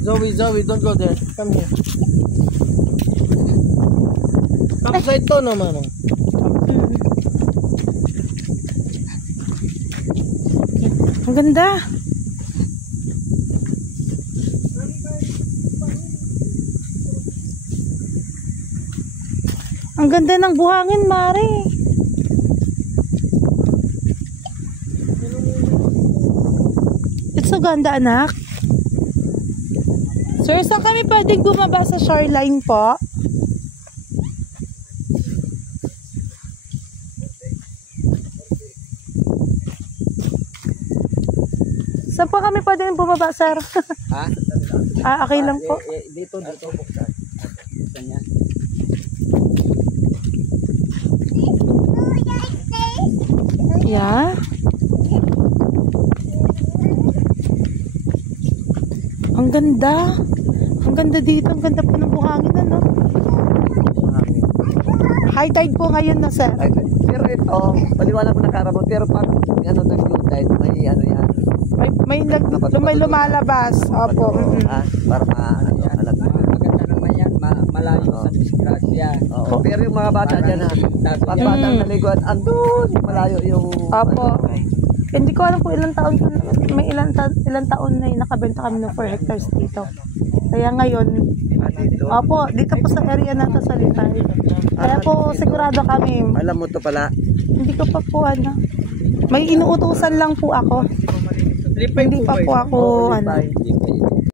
Zoe, don't go there. Come here. Upside to no, mama. Ang ganda. Ang ganda ng buhangin, Mare. It's so ganda, anak. Sir, saan kami pwedeng bumaba sa shoreline po? Saan po kami pwedeng bumaba, sir? Ha? Okay lang po. Dito. Saan yan? Yeah. Ang ganda. Ang ganda dito. Ang ganda po ng buhangin, ano? High tide po ngayon na, sir. Pero ito, paliwanag ko na karabot. Pero pag ano nag-low tide, may ano yan. May lumalabas. Opo. Para alam mo. Maganda naman yan, malayo sa disgrasya. Pero yung mga bata dyan ha, pag bata naliguan, andun, malayo yung... Opo. Hindi ko alam po ilang taon, may ilang taon na nakabenta kami ng 4 hectares dito. Kaya ngayon, opo, dito po sa area na to sa Litay. Kaya po sigurado kami. Alam mo to pala? Hindi ko pa po ano. May inuutusan lang po ako. Hindi pa po ako ano.